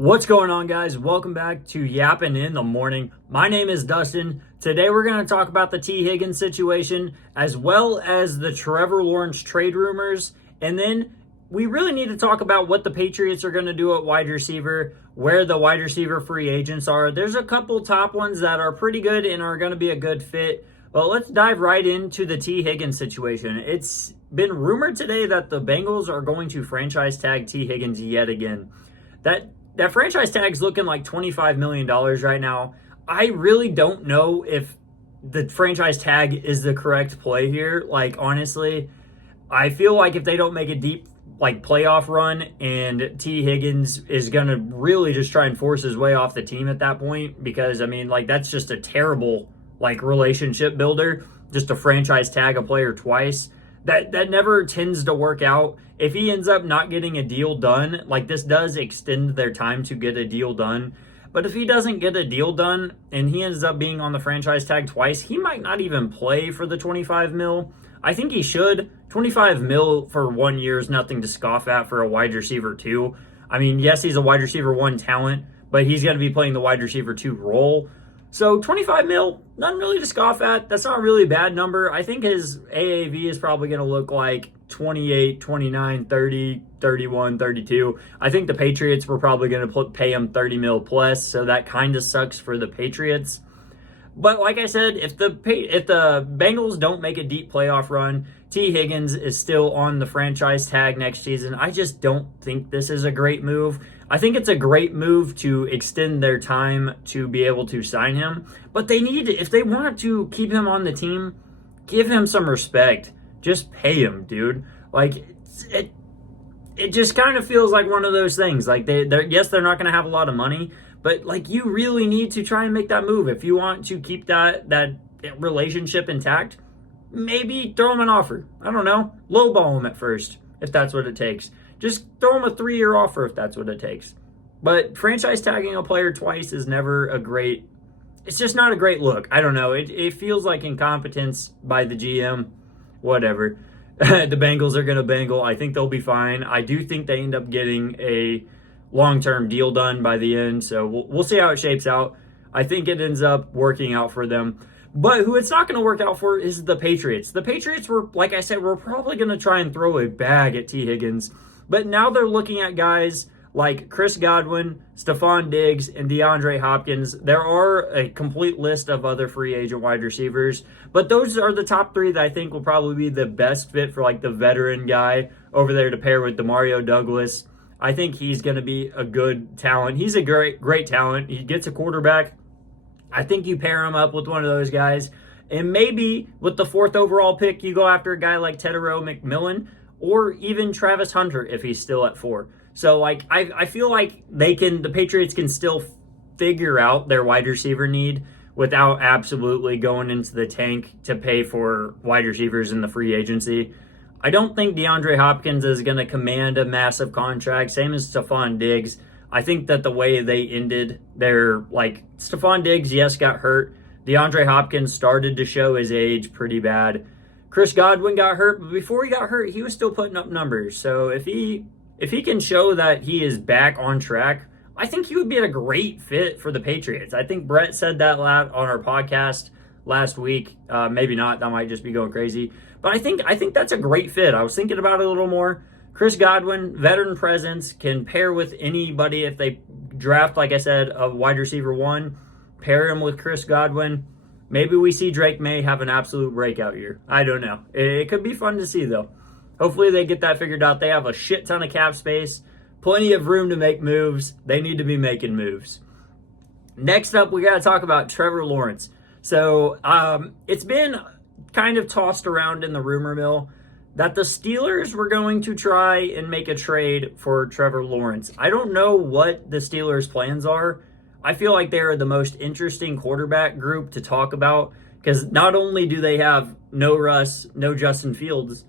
What's going on, guys? Welcome back to Yappin in the Morning. My name is Dustin. Today we're going to talk about the T. Higgins situation as well as the Trevor Lawrence trade rumors. And then we really need to talk about what the Patriots are going to do at wide receiver, where the wide receiver free agents are. There's a couple top ones that are pretty good and are going to be a good fit. But let's dive right into the T. Higgins situation. It's been rumored today that the Bengals are going to franchise tag T. Higgins yet again. That franchise tag's looking like $25 million right now. I really don't know if the franchise tag is the correct play here. Like, honestly, I feel like if they don't make a deep playoff run and T. Higgins is going to really just try and force his way off the team at that point, because, I mean, that's just a terrible, relationship builder, just to franchise tag a player twice. That never tends to work out. If he ends up not getting a deal done, this does extend their time to get a deal done. But if he doesn't get a deal done and he ends up being on the franchise tag twice, he might not even play for the 25 mil. I think he should. 25 mil for 1 year is nothing to scoff at for a wide receiver too. I mean, yes, he's a wide receiver 1 talent, but he's going to be playing the wide receiver 2 role. So 25 mil, nothing really to scoff at. That's not really a bad number. I think his AAV is probably going to look like 28, 29, 30, 31, 32. I think the Patriots were probably going to pay him 30 mil plus, so that kind of sucks for the Patriots. But like I said, if the Bengals don't make a deep playoff run, T. Higgins is still on the franchise tag next season. I just don't think this is a great move. I think it's a great move to extend their time to be able to sign him. But they need, if they want to keep him on the team, give him some respect. Just pay him, dude. It just kind of feels like one of those things. Yes, they're not going to have a lot of money, but you really need to try and make that move. If you want to keep that relationship intact, maybe throw him an offer. I don't know. Lowball him at first, if that's what it takes. Just throw him a 3-year offer if that's what it takes. But franchise tagging a player twice is never it's just not a great look. I don't know. It feels like incompetence by the GM. Whatever. The Bengals are going to bangle. I think they'll be fine. I do think they end up getting a long-term deal done by the end. So we'll see how it shapes out. I think it ends up working out for them. But who it's not going to work out for is the Patriots. The Patriots were, like I said, we're probably going to try and throw a bag at T. Higgins. But now they're looking at guys like Chris Godwin, Stephon Diggs, and DeAndre Hopkins. There are a complete list of other free agent wide receivers, but those are the top 3 that I think will probably be the best fit for the veteran guy over there to pair with Demario Douglas. I think he's going to be a good talent. He's a great talent. He gets a quarterback. I think you pair him up with one of those guys, and maybe with the 4th overall pick, you go after a guy like Tedero McMillan or even Travis Hunter if he's still at 4. So, I feel like the Patriots can still figure out their wide receiver need without absolutely going into the tank to pay for wide receivers in the free agency. I don't think DeAndre Hopkins is going to command a massive contract, same as Stephon Diggs. I think that the way they ended their, Stephon Diggs, yes, got hurt. DeAndre Hopkins started to show his age pretty bad. Chris Godwin got hurt, but before he got hurt, he was still putting up numbers. So if he can show that he is back on track, I think he would be a great fit for the Patriots. I think Brett said that on our podcast last week. Maybe not. That might just be going crazy. But I think that's a great fit. I was thinking about it a little more. Chris Godwin, veteran presence, can pair with anybody if they draft, like I said, a wide receiver 1. Pair him with Chris Godwin. Maybe we see Drake May have an absolute breakout year. I don't know. It could be fun to see, though. Hopefully they get that figured out. They have a shit ton of cap space, plenty of room to make moves. They need to be making moves. Next up, we got to talk about Trevor Lawrence. So it's been kind of tossed around in the rumor mill that the Steelers were going to try and make a trade for Trevor Lawrence. I don't know what the Steelers' plans are. I feel like they're the most interesting quarterback group to talk about because not only do they have no Russ, no Justin Fields,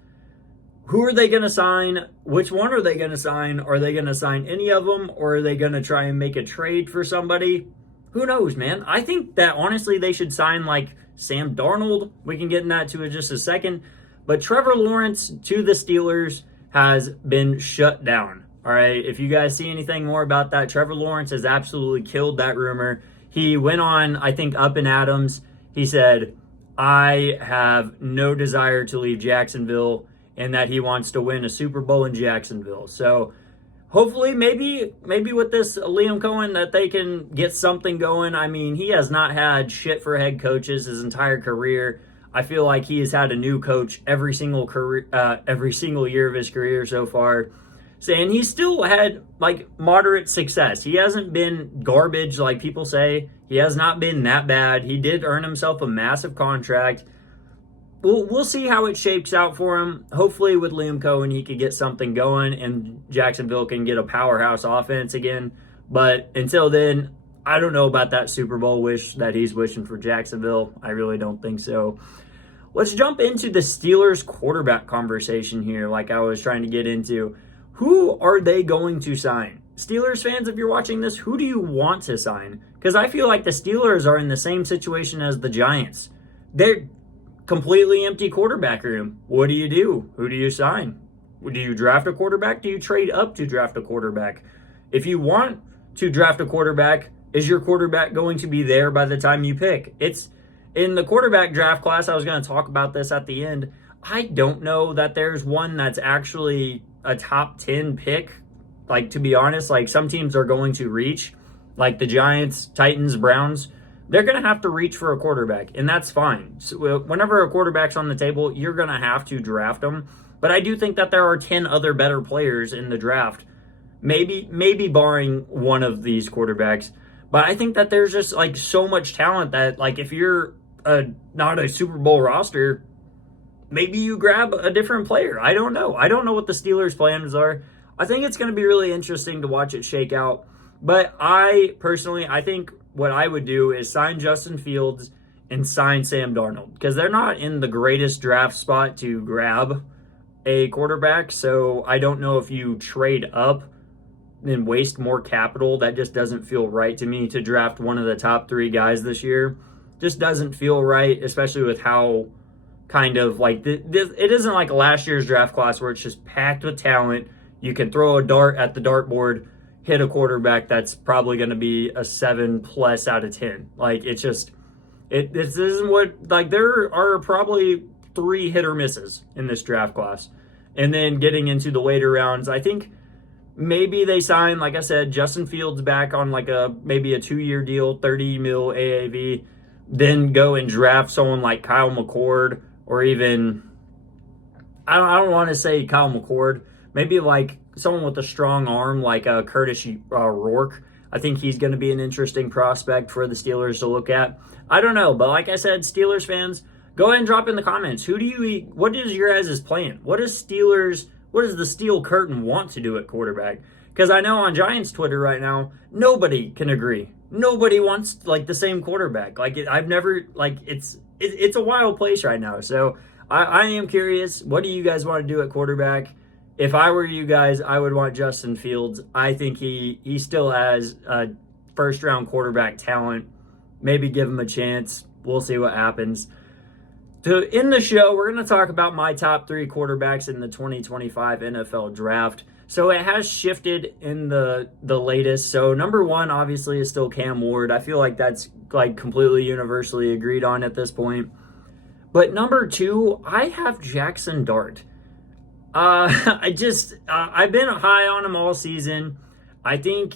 who are they going to sign? Which one are they going to sign? Are they going to sign any of them, or are they going to try and make a trade for somebody? Who knows, man? I think that honestly they should sign Sam Darnold. We can get into that in just a second. But Trevor Lawrence to the Steelers has been shut down. All right, if you guys see anything more about that, Trevor Lawrence has absolutely killed that rumor. He went on, I think, Up and Adams. He said, I have no desire to leave Jacksonville and that he wants to win a Super Bowl in Jacksonville. So hopefully, maybe with this Liam Cohen that they can get something going. I mean, he has not had shit for head coaches his entire career. I feel like he has had a new coach every single year of his career so far. And he still had like moderate success. He hasn't been garbage like people say. He has not been that bad. He did earn himself a massive contract. We'll see how it shapes out for him. Hopefully with Liam Cohen, he could get something going and Jacksonville can get a powerhouse offense again. But until then, I don't know about that Super Bowl wish that he's wishing for Jacksonville. I really don't think so. Let's jump into the Steelers quarterback conversation here like I was trying to get into. Who are they going to sign? Steelers fans, if you're watching this, who do you want to sign? Because I feel like the Steelers are in the same situation as the Giants. They're completely empty quarterback room. What do you do? Who do you sign? Do you draft a quarterback? Do you trade up to draft a quarterback? If you want to draft a quarterback, is your quarterback going to be there by the time you pick? It's in the quarterback draft class. I was going to talk about this at the end. I don't know that there's one that's actually a top 10 pick. Like, to be honest, like some teams are going to reach, like the Giants, Titans, Browns. They're going to have to reach for a quarterback, and that's fine. So whenever a quarterback's on the table, you're going to have to draft them. But I do think that there are 10 other better players in the draft, maybe barring one of these quarterbacks. But I think that there's just like so much talent that like if you're not a Super Bowl roster, maybe you grab a different player. I don't know. I don't know what the Steelers' plans are. I think it's going to be really interesting to watch it shake out. But I think what I would do is sign Justin Fields and sign Sam Darnold because they're not in the greatest draft spot to grab a quarterback. So I don't know if you trade up and waste more capital. That just doesn't feel right to me to draft one of the top 3 guys this year. Just doesn't feel right, especially with how kind of like it isn't like last year's draft class where it's just packed with talent. You can throw a dart at the dartboard, hit a quarterback that's probably going to be a 7+ out of 10. Like it's just this isn't what like there are probably 3 hit or misses in this draft class. And then getting into the later rounds, I think maybe they sign, like I said, Justin Fields back on like maybe a 2-year deal, 30 mil AAV, then go and draft someone like Kyle McCord. Or even, I don't want to say Kyle McCord, maybe like someone with a strong arm like Curtis Rourke. I think he's going to be an interesting prospect for the Steelers to look at. I don't know, but like I said, Steelers fans, go ahead and drop in the comments. What is your guys' plan? What does the Steel Curtain want to do at quarterback? Because I know on Giants Twitter right now, nobody can agree. Nobody wants like the same quarterback. Like it's a wild place right now. So I am curious. What do you guys want to do at quarterback? If I were you guys, I would want Justin Fields. I think he still has first-round quarterback talent. Maybe give him a chance. We'll see what happens. To end the show, we're going to talk about my top 3 quarterbacks in the 2025 NFL Draft. So it has shifted in the latest. So number 1 obviously is still Cam Ward. I feel like that's like completely universally agreed on at this point. But number 2, I have Jackson Dart. I've been high on him all season. I think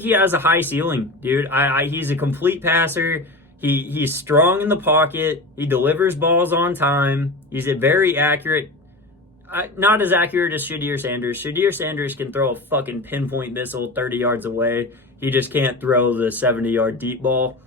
he has a high ceiling, dude. He's a complete passer. He's strong in the pocket. He delivers balls on time. He's a very accurate. Not as accurate as Shadir Sanders. Shadir Sanders can throw a fucking pinpoint missile 30 yards away. He just can't throw the 70-yard deep ball.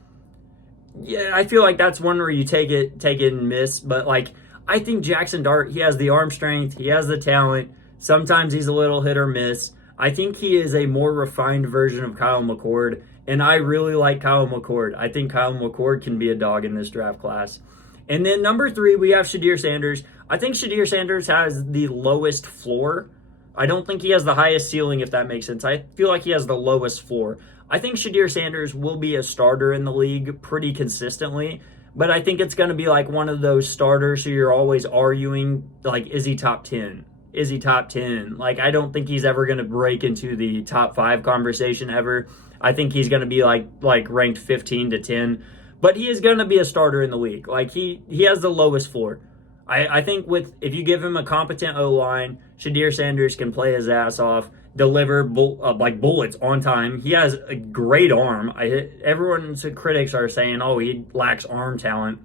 Yeah, I feel like that's one where you take it and miss. But like, I think Jackson Dart, he has the arm strength. He has the talent. Sometimes he's a little hit or miss. I think he is a more refined version of Kyle McCord. And I really like Kyle McCord. I think Kyle McCord can be a dog in this draft class. And then number 3, we have Shadir Sanders. I think Shadir Sanders has the lowest floor. I don't think he has the highest ceiling, if that makes sense. I feel like he has the lowest floor. I think Shadir Sanders will be a starter in the league pretty consistently, but I think it's going to be like one of those starters who you're always arguing, like, is he top 10? is he top 10? Like, I don't think he's ever going to break into the top 5 conversation ever. I think he's going to be like ranked 15 to 10. But he is going to be a starter in the league. Like, he has the lowest floor. I think if you give him a competent O-line, Shadir Sanders can play his ass off, deliver like bullets on time. He has a great arm. Everyone's critics are saying, oh, he lacks arm talent.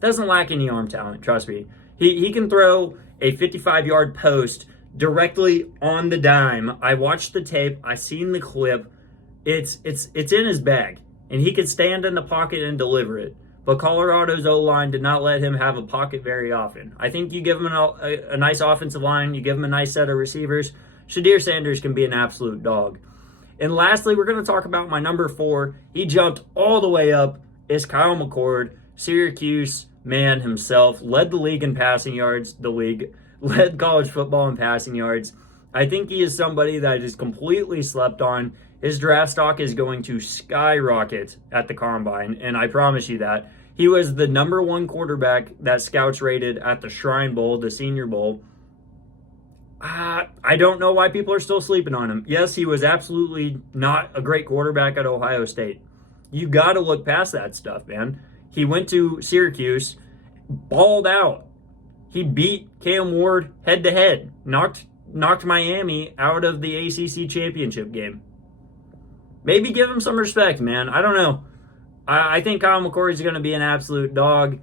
Doesn't lack any arm talent, trust me. He can throw a 55-yard post directly on the dime. I watched the tape. I seen the clip. It's in his bag, and he could stand in the pocket and deliver it. But Colorado's O-line did not let him have a pocket very often. I think you give him a nice offensive line, you give him a nice set of receivers, Shadir Sanders can be an absolute dog. And lastly, we're going to talk about my number 4. He jumped all the way up. Is Kyle McCord, Syracuse man himself, led the league in passing yards, led college football in passing yards. I think he is somebody that is completely slept on. His draft stock is going to skyrocket at the Combine, and I promise you that. He was the number 1 quarterback that scouts rated at the Shrine Bowl, the Senior Bowl. I don't know why people are still sleeping on him. Yes, he was absolutely not a great quarterback at Ohio State. You got to look past that stuff, man. He went to Syracuse, balled out. He beat Cam Ward head-to-head, knocked Miami out of the ACC championship game. Maybe give him some respect, man. I don't know. I think Kyle McCord is going to be an absolute dog.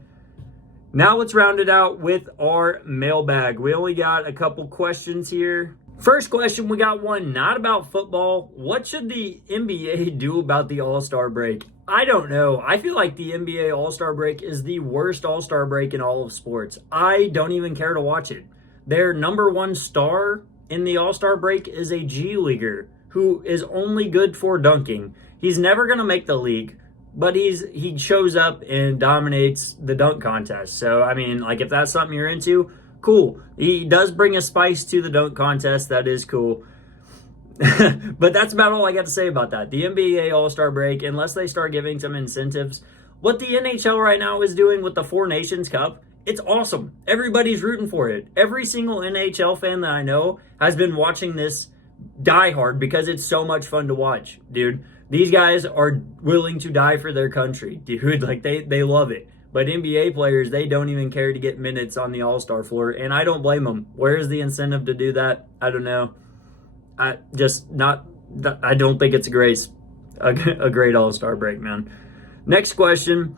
Now let's round it out with our mailbag. We only got a couple questions here. First question, we got one not about football. What should the NBA do about the All-Star break? I don't know. I feel like the NBA All-Star break is the worst All-Star break in all of sports. I don't even care to watch it. Their number 1 star in the All-Star break is a G Leaguer who is only good for dunking. He's never going to make the league, but he shows up and dominates the dunk contest. So, I mean, like, if that's something you're into, cool. He does bring a spice to the dunk contest. That is cool. But that's about all I got to say about that. The NBA All-Star break, unless they start giving some incentives. What the NHL right now is doing with the Four Nations Cup, it's awesome. Everybody's rooting for it. Every single NHL fan that I know has been watching this die hard because it's so much fun to watch, dude. These guys are willing to die for their country, dude. Like, they love it. But NBA players, they don't even care to get minutes on the All-Star floor, and I don't blame them. Where's the incentive to do that? I don't know. I don't think it's a great All-Star break, man. Next question.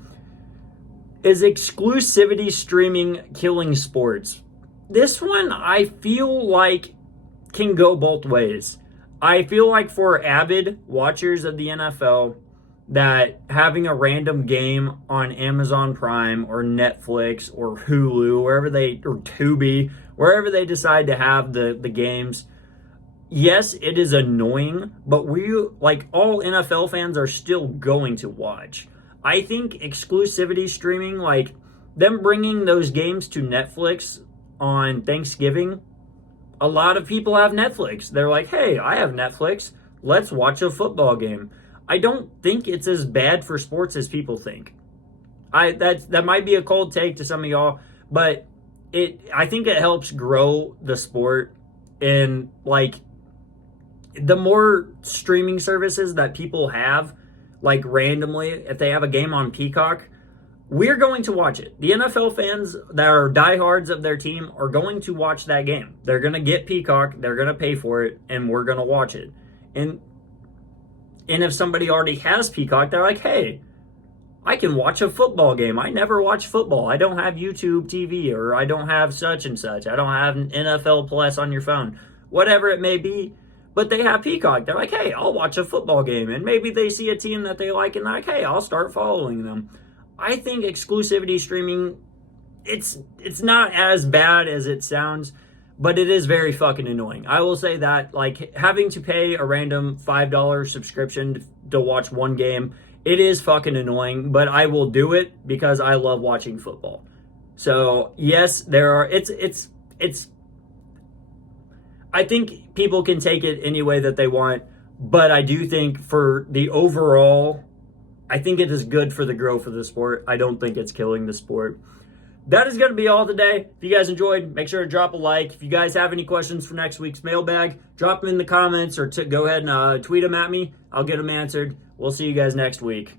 Is exclusivity streaming killing sports? This one, I feel like, can go both ways. I feel like for avid watchers of the NFL, that having a random game on Amazon Prime or Netflix or Hulu, or Tubi, wherever they decide to have the games, yes, it is annoying, but all NFL fans are still going to watch. I think exclusivity streaming, like them bringing those games to Netflix on Thanksgiving, a lot of people have Netflix. They're like, hey, I have Netflix. Let's watch a football game. I don't think it's as bad for sports as people think. That might be a cold take to some of y'all, but I think it helps grow the sport. And like, the more streaming services that people have, like randomly, if they have a game on Peacock, we're going to watch it. The NFL fans that are diehards of their team are going to watch that game. They're going to get Peacock, they're going to pay for it, and we're going to watch it. And if somebody already has Peacock, they're like, hey, I can watch a football game. I never watch football. I don't have YouTube TV, or I don't have such and such. I don't have an NFL Plus on your phone. Whatever it may be. But they have Peacock. They're like, hey, I'll watch a football game. And maybe they see a team that they like and they're like, hey, I'll start following them. I think exclusivity streaming, it's not as bad as it sounds, but it is very fucking annoying. I will say that, like, having to pay a random $5 subscription to watch one game, it is fucking annoying, but I will do it because I love watching football. So, yes, I think people can take it any way that they want, but I do think for the overall, I think it is good for the growth of the sport. I don't think it's killing the sport. that is going to be all today. If you guys enjoyed, make sure to drop a like. If you guys have any questions for next week's mailbag, drop them in the comments or go ahead and tweet them at me. I'll get them answered. We'll see you guys next week.